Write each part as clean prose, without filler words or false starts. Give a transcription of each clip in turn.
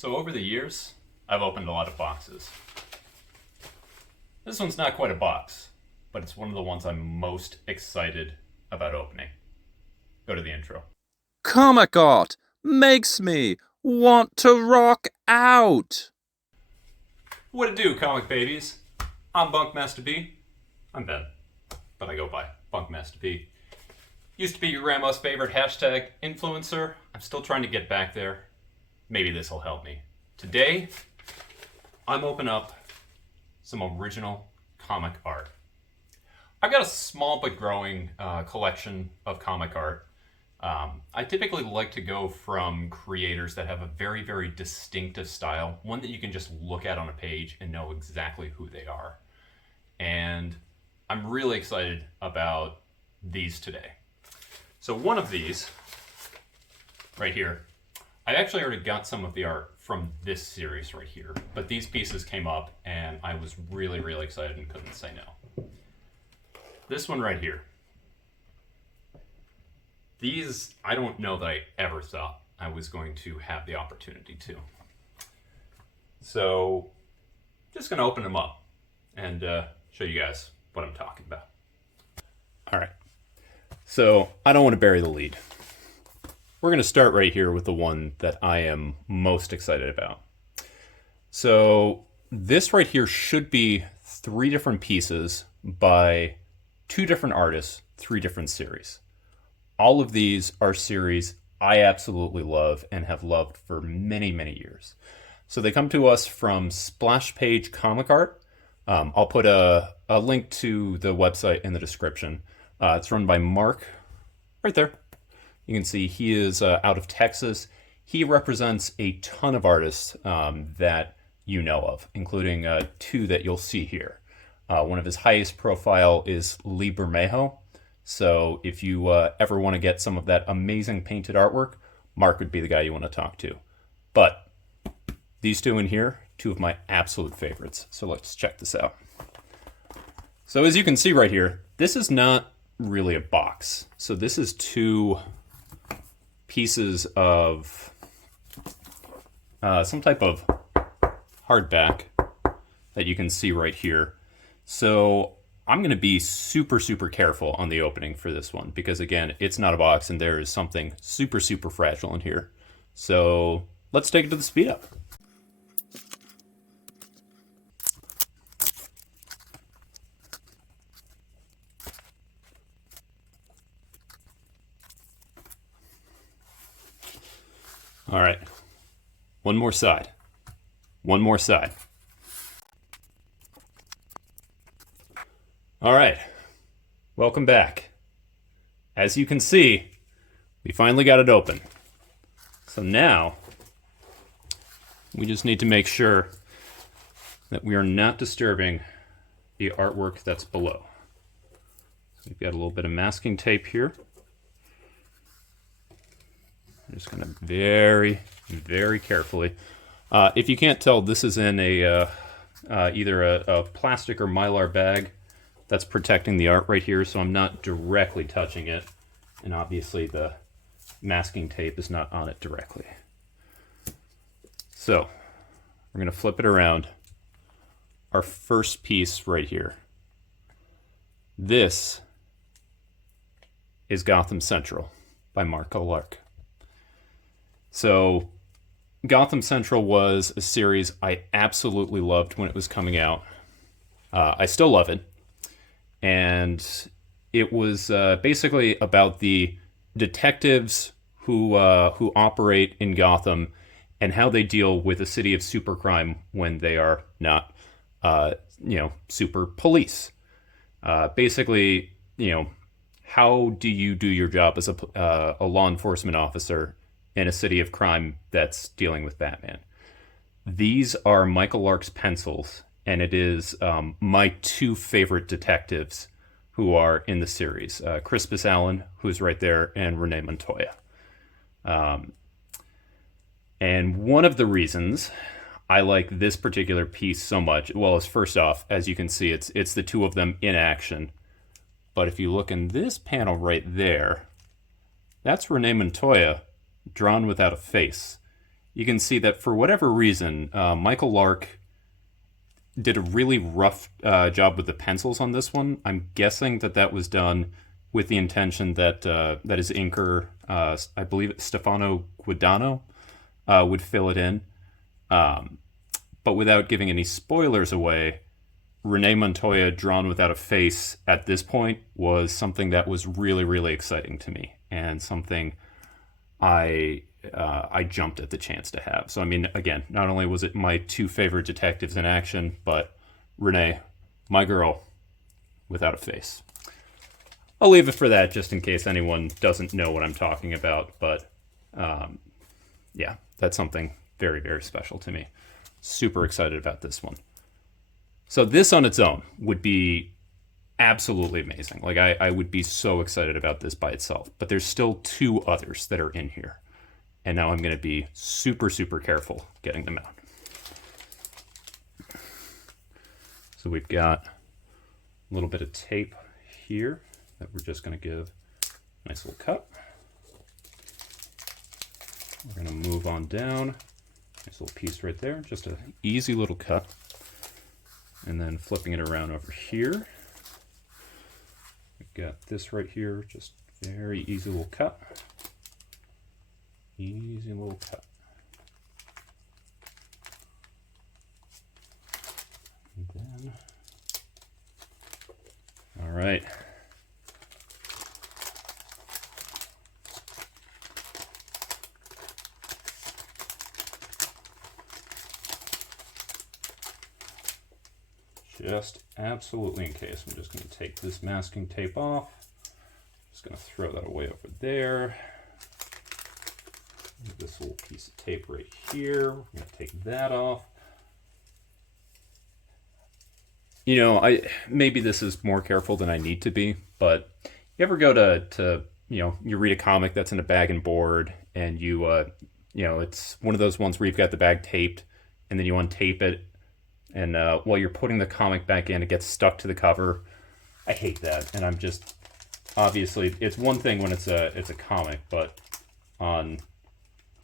So over the years, I've opened a lot of boxes. This one's not quite a box, but it's one of the ones I'm most excited about opening. Go to the intro. Comic art makes me want to rock out. What it do, comic babies? I'm Bunkmaster B. I'm Ben, but I go by Bunkmaster B. Used to be your grandma's favorite hashtag influencer. I'm still trying to get back there. Maybe this will help me. Today, I'm opening up some original comic art. I've got a small but growing collection of comic art. I typically like to go from creators that have a very, very distinctive style, one that you can just look at on a page and know exactly who they are. And I'm really excited about these today. So one of these, right here, I actually already got some of the art from this series right here, but these pieces came up and I was really, really excited and couldn't say no. This one right here. These, I don't know that I ever thought I was going to have the opportunity to. So, just gonna open them up and show you guys what I'm talking about. All right, so I don't want to bury the lead. We're gonna start right here with the one that I am most excited about. So this right here should be 3 different pieces by 2 different artists, 3 different series. All of these are series I absolutely love and have loved for many, many years. So they come to us from Splash Page Comic Art. I'll put a link to the website in the description. It's run by Mark, right there. You can see he is out of Texas. He represents a ton of artists that you know of, including 2 that you'll see here. One of his highest profile is Lee Bermejo. So if you ever want to get some of that amazing painted artwork, Mark would be the guy you want to talk to. But these 2 in here, 2 of my absolute favorites. So let's check this out. So as you can see right here, this is not really a box. So this is 2 pieces of some type of hardback that you can see right here. So I'm going to be super, super careful on the opening for this one because, again, it's not a box and there is something super, super fragile in here. So let's take it to the speed up. All right, one more side. One more side. All right, welcome back. As you can see, we finally got it open. So now, we just need to make sure that we are not disturbing the artwork that's below. So we've got a little bit of masking tape here. I'm just going to very, very carefully. If you can't tell, this is in a either a plastic or Mylar bag that's protecting the art right here, so I'm not directly touching it. And obviously the masking tape is not on it directly. So we're going to flip it around. Our first piece right here. This is Gotham Central by Mark Lark. So Gotham Central was a series I absolutely loved when it was coming out. I still love it. And it was basically about the detectives who operate in Gotham and how they deal with a city of supercrime when they are not, super police. Basically, how do you do your job as a law enforcement officer in a city of crime that's dealing with Batman? These are Michael Lark's pencils, and it is my 2 favorite detectives who are in the series. Crispus Allen, who's right there, and Renee Montoya. And one of the reasons I like this particular piece so much, well, is first off, as you can see, it's the 2 of them in action. But if you look in this panel right there, that's Renee Montoya drawn without a face. you can see that for whatever reason, Michael Lark did a really rough job with the pencils on this one. I'm guessing that that was done with the intention that that his inker, I believe it's Stefano Guadagno, would fill it in. But without giving any spoilers away, Renee Montoya drawn without a face at this point was something that was really, really exciting to me, and something I jumped at the chance to have. So I mean, again, not only was it my two favorite detectives in action, but Renee, my girl, without a face. I'll leave it for that, just in case anyone doesn't know what I'm talking about. But yeah, that's something very, very special to me. Super excited about this one. So this on its own would be absolutely amazing. Like I would be so excited about this by itself. But there's still two others that are in here. And now I'm going to be super, super careful getting them out. So we've got a little bit of tape here that we're just going to give a nice little cut. We're going to move on down. Nice little piece right there. Just an easy little cut. And then flipping it around over here. We've got this right here. Just very easy little cut. Easy little cut. And then, all right. Just absolutely in case, I'm just going to take this masking tape off. Just going to throw that away over there. This little piece of tape right here. We're going to take that off. You know, maybe this is more careful than I need to be, but you ever go to you read a comic that's in a bag and board, and you know, it's one of those ones where you've got the bag taped, and then you untape it, and while you're putting the comic back in, it gets stuck to the cover. I hate that, and I'm just, obviously, it's one thing when it's a comic, but on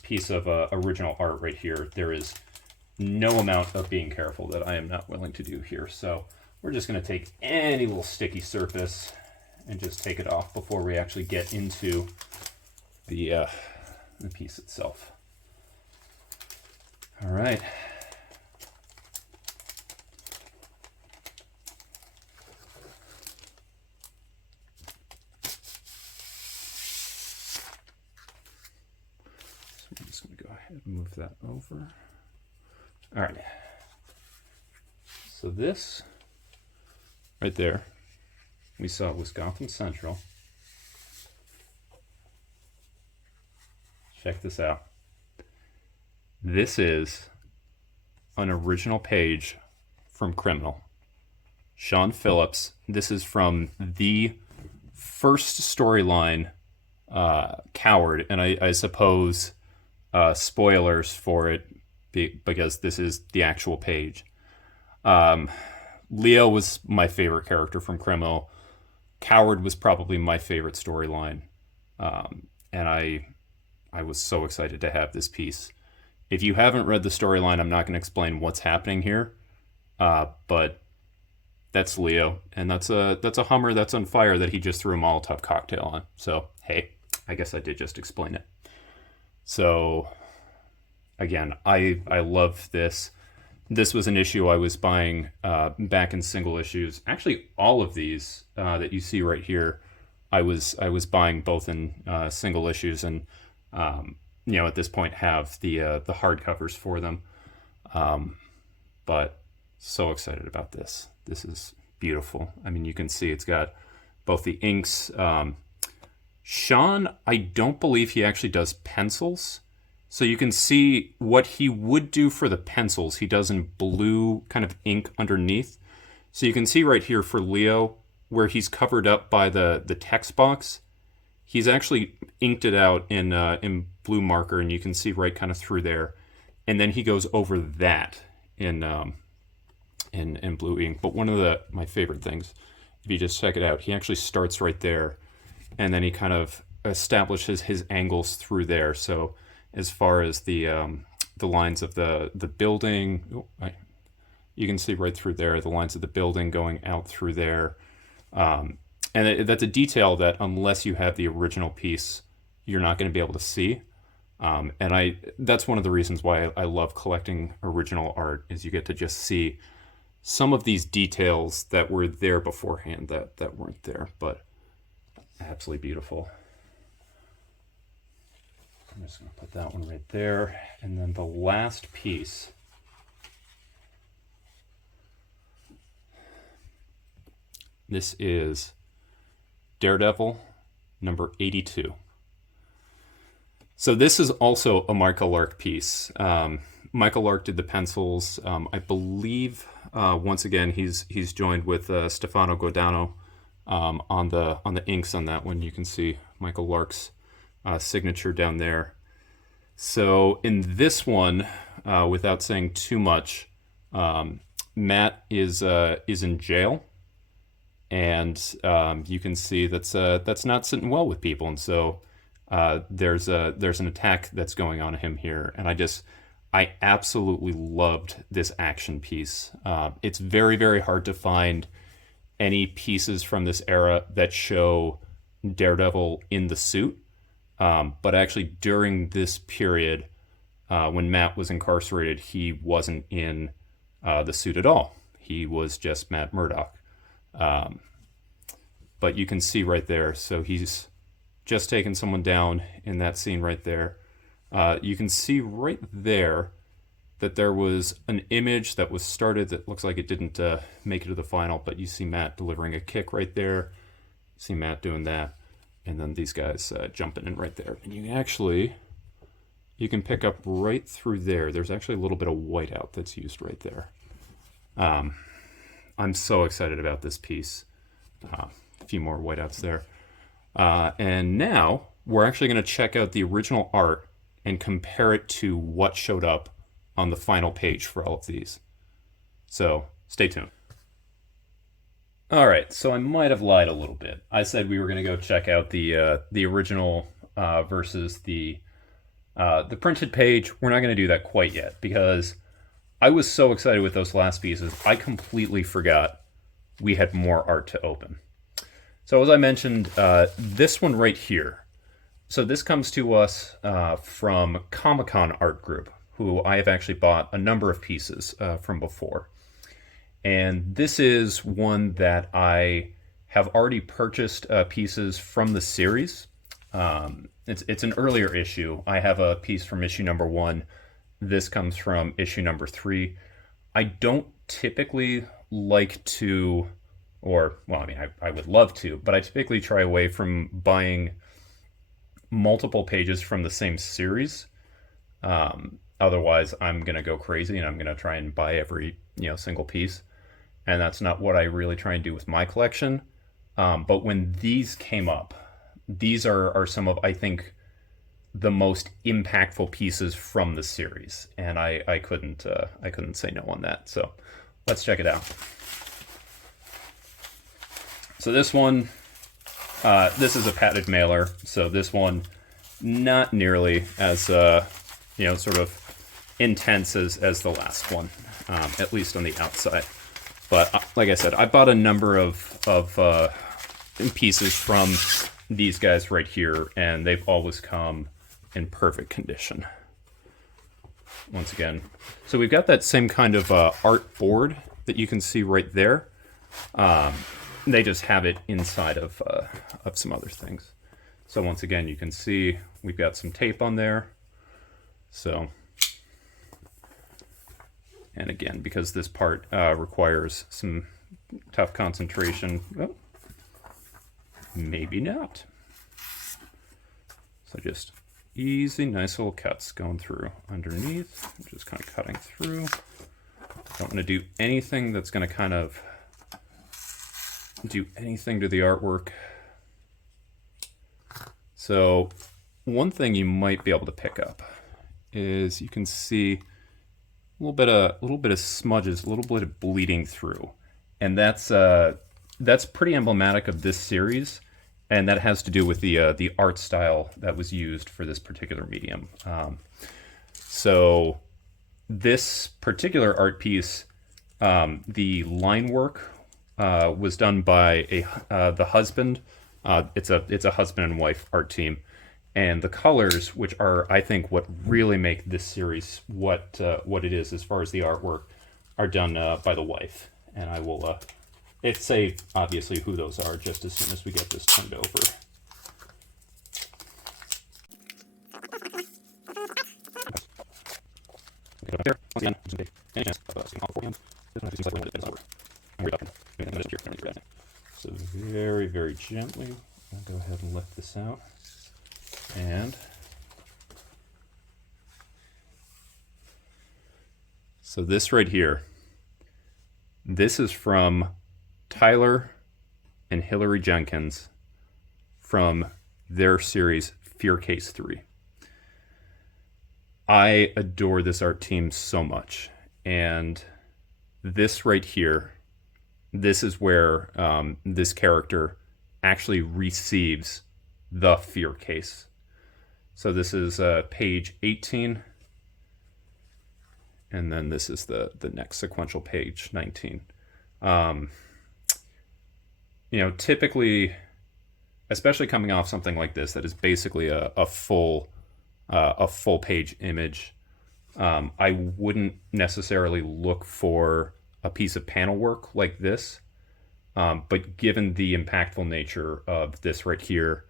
piece of original art right here, there is no amount of being careful that I am not willing to do here. So we're just going to take any little sticky surface and just take it off before we actually get into the piece itself. All right. I'm just going to go ahead and move that over. All right. So this right there, we saw was Gotham Central. Check this out. This is an original page from Criminal. Sean Phillips. This is from the first storyline, Coward, and I suppose spoilers for it because this is the actual page. Leo was my favorite character from Criminal. Coward was probably my favorite storyline, and I was so excited to have this piece. If you haven't read the storyline, I'm not going to explain what's happening here, but that's Leo, and that's a Hummer that's on fire that he just threw a Molotov cocktail on. So hey, I guess I did just explain it. So again, I love this. This was an issue I was buying back in single issues. Actually, all of these that you see right here, I was buying both in single issues, and at this point have the hardcovers for them. But so excited about this. This is beautiful. I mean, you can see it's got both the inks. Sean, I don't believe he actually does pencils. So you can see what he would do for the pencils. He does in blue kind of ink underneath. So you can see right here for Leo where he's covered up by the text box. He's actually inked it out in blue marker, and you can see right kind of through there. And then he goes over that in blue ink. But one of my favorite things, if you just check it out, he actually starts right there, and then he kind of establishes his angles through there. So as far as the the lines of the building. You can see right through there the lines of the building going out through there. And that's a detail that unless you have the original piece, you're not going to be able to see. And that's one of the reasons why I love collecting original art, is you get to just see some of these details that were there beforehand that weren't there, but absolutely beautiful. I'm just going to put that one right there. And then the last piece. This is Daredevil number 82. So this is also a Michael Lark piece. Michael Lark did the pencils. I believe once again he's joined with Stefano Godano on the inks on that one. You can see Michael Lark's signature down there. So in this one, without saying too much, Matt is in jail, and you can see that's not sitting well with people, and so there's an attack that's going on him here, and I absolutely loved this action piece. It's very, very hard to find any pieces from this era that show Daredevil in the suit. But actually during this period, when Matt was incarcerated, he wasn't in the suit at all. He was just Matt Murdock. But you can see right there, so he's just taken someone down in that scene right there. You can see right there that there was an image that was started that looks like it didn't make it to the final, but you see Matt delivering a kick right there. You see Matt doing that. And then these guys jumping in right there. And you can pick up right through there. There's actually a little bit of whiteout that's used right there. I'm so excited about this piece. A few more whiteouts there. And now we're actually going to check out the original art and compare it to what showed up on the final page for all of these. So stay tuned. All right, so I might have lied a little bit. I said we were going to go check out the original versus the printed page. We're not going to do that quite yet because I was so excited with those last pieces. I completely forgot we had more art to open. So as I mentioned, this one right here. So this comes to us from ComiConArt Group, who I have actually bought a number of pieces from before. And this is one that I have already purchased pieces from the series. It's an earlier issue. I have a piece from issue number 1. This comes from issue number 3. I don't typically like to, I would love to, but I typically try away from buying multiple pages from the same series. Otherwise, I'm going to go crazy and I'm going to try and buy every single piece. And that's not what I really try and do with my collection. But when these came up, these are some of, I think, the most impactful pieces from the series. And I couldn't say no on that. So let's check it out. So this one, this is a padded mailer. So this one, not nearly as, sort of intense as the last one, at least on the outside. But like I said, I bought a number of pieces from these guys right here, and they've always come in perfect condition. Once again, so we've got that same kind of art board that you can see right there. They just have it inside of some other things. So once again, you can see we've got some tape on there. So. And again, because this part requires some tough concentration, well, maybe not. So just easy, nice little cuts going through underneath, just kind of cutting through. Don't want to do anything that's going to kind of do anything to the artwork. So one thing you might be able to pick up is you can see a little bit of smudges, a little bit of bleeding through, and that's pretty emblematic of this series, and that has to do with the art style that was used for this particular medium. So this particular art piece, the line work was done by the husband. It's a husband and wife art team, and the colors, which are I think what really make this series what it is as far as the artwork, are done by the wife. And I will say obviously who those are just as soon as we get this turned over. So very, very gently, I'll go ahead and lift this out. And so this right here, this is from Tyler and Hillary Jenkins from their series Fear Case 3. I adore this art team so much. And this right here, this is where this character actually receives the fear case. So this is page 18. And then this is the next sequential page, 19. Typically, especially coming off something like this that is basically a full page image, I wouldn't necessarily look for a piece of panel work like this. But given the impactful nature of this right here,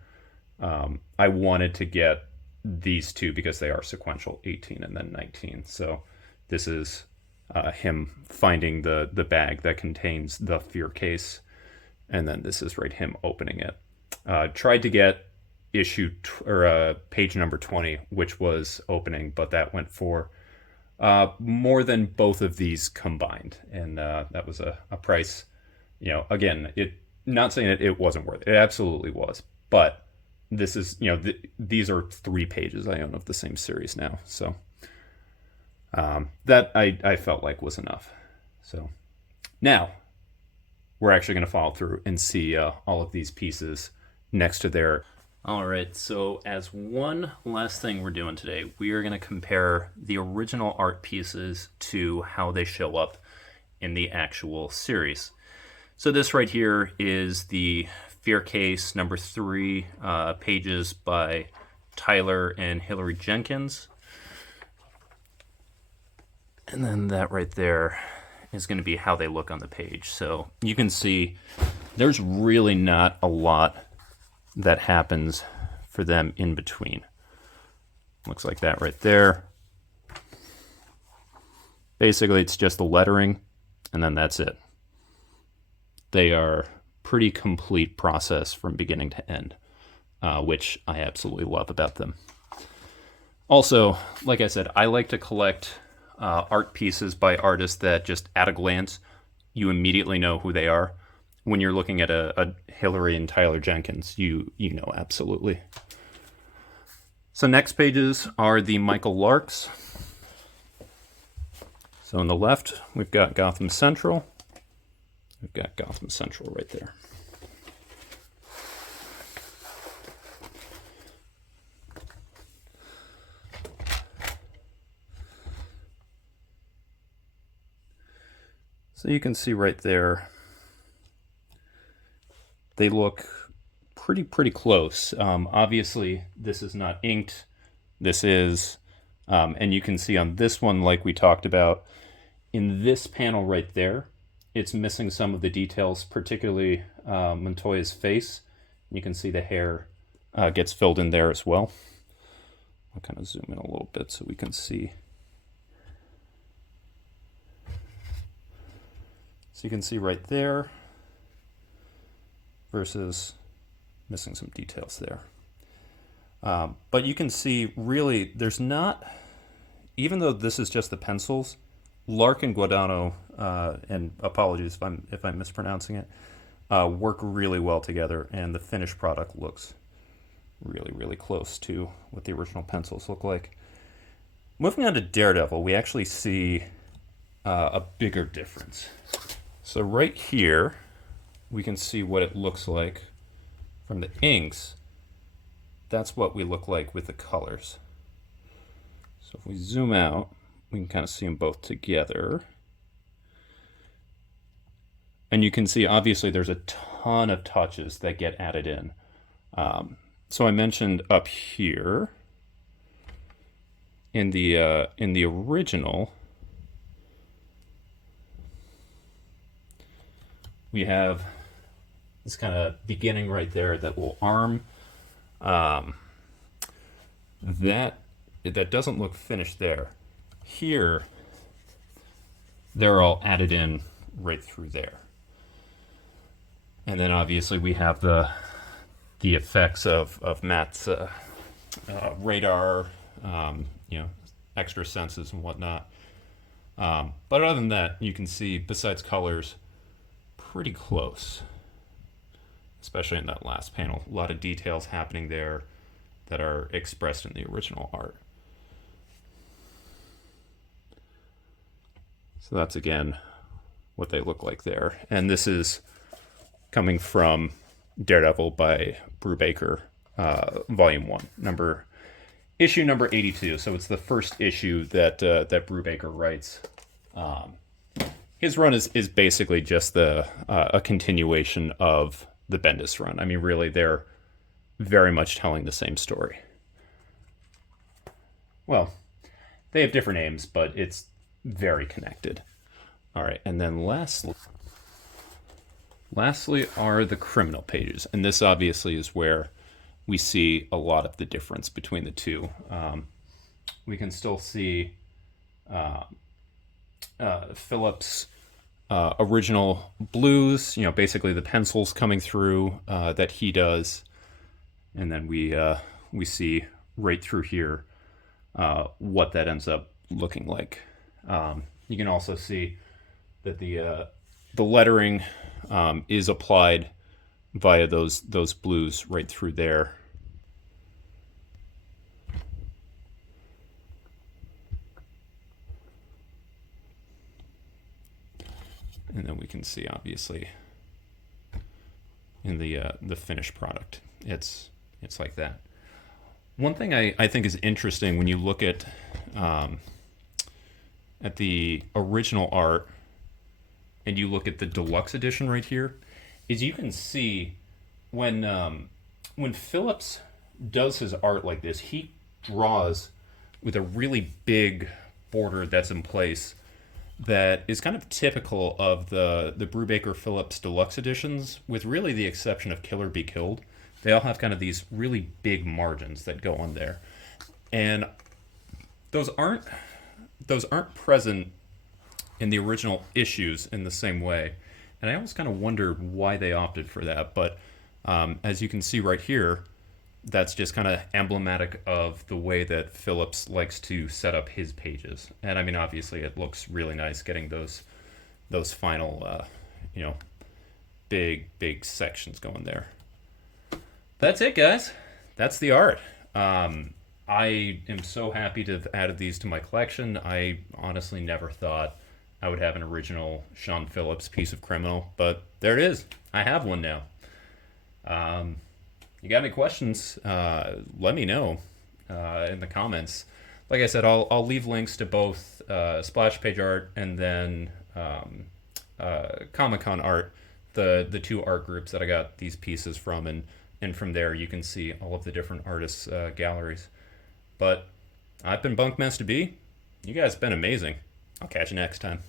I wanted to get these two because they are sequential, 18 and then 19. So this is him finding the bag that contains the fear case, and then this is him opening it. Tried to get page number 20, which was opening, but that went for more than both of these combined, and that was a price. Again, not saying that it wasn't worth it. It absolutely was, but this is these are 3 pages I own of the same series now, so that I felt like was enough. So now we're actually going to follow through and see all of these pieces next to their. All right, so as one last thing we're doing today, we are going to compare the original art pieces to how they show up in the actual series. So this right here is the Fear Case number 3, pages by Tyler and Hillary Jenkins. And then that right there is going to be how they look on the page. So you can see there's really not a lot that happens for them in between. Looks like that right there. Basically, it's just the lettering, and then that's it. They are pretty complete process from beginning to end, which I absolutely love about them. Also, like I said, I like to collect art pieces by artists that just at a glance, you immediately know who they are. When you're looking at a Hillary and Tyler Jenkins, you know absolutely. So next pages are the Michael Larks. So on the left, we've got Gotham Central. We've got Gotham Central right there. So you can see right there, they look pretty close. Obviously, this is not inked. This is, and you can see on this one, like we talked about, in this panel right there, it's missing some of the details, particularly Montoya's face. You can see the hair gets filled in there as well. I'll kind of zoom in a little bit so we can see. So you can see right there versus missing some details there. But you can see really there's not, even though this is just the pencils, Lark and Guadagno, and apologies if I'm mispronouncing it, work really well together, and the finished product looks really close to what the original pencils look like. Moving on to Daredevil, we actually see a bigger difference. So right here, we can see what it looks like from the inks. That's what we look like with the colors. So if we zoom out, we can kind of see them both together. And you can see, obviously, there's a ton of touches that get added in. So I mentioned up here in the original, we have this kind of beginning right there, that little arm. That doesn't look finished there. Here, they're all added in right through there. And then obviously we have the effects of Matt's radar, extra senses and whatnot. But other than that, you can see, besides colors, pretty close, especially in that last panel. A lot of details happening there that are expressed in the original art. So that's, again, what they look like there. And this is coming from Daredevil by Brubaker, Volume 1, issue number 82. So it's the first issue that Brubaker writes. His run is basically just a continuation of the Bendis run. I mean, really, they're very much telling the same story. Well, they have different names, but it's very connected. All right, and then lastly are the criminal pages, and this obviously is where we see a lot of the difference between the two. We can still see Phillips' original blues, basically the pencils coming through that he does, and then we see right through here what that ends up looking like. You can also see that the lettering is applied via those blues right through there. And then we can see, obviously, in the finished product, it's like that. One thing I think is interesting when you look at the original art and you look at the deluxe edition right here, is you can see when Phillips does his art like this, he draws with a really big border that's in place that is kind of typical of the Brubaker Phillips deluxe editions, with really the exception of Killer Be Killed. They all have kind of these really big margins that go on there, and those aren't present in the original issues in the same way. And I always kind of wondered why they opted for that. But as you can see right here, that's just kind of emblematic of the way that Phillips likes to set up his pages. And I mean, obviously, it looks really nice getting those final, big sections going there. That's it, guys. That's the art. I am so happy to have added these to my collection. I honestly never thought I would have an original Sean Phillips piece of Criminal, but there it is. I have one now. You got any questions? Let me know in the comments. Like I said, I'll leave links to both Splash Page Art and then ComiConArt, the two art groups that I got these pieces from, and from there you can see all of the different artists' galleries. But I've been Bunkmaster B. You guys have been amazing. I'll catch you next time.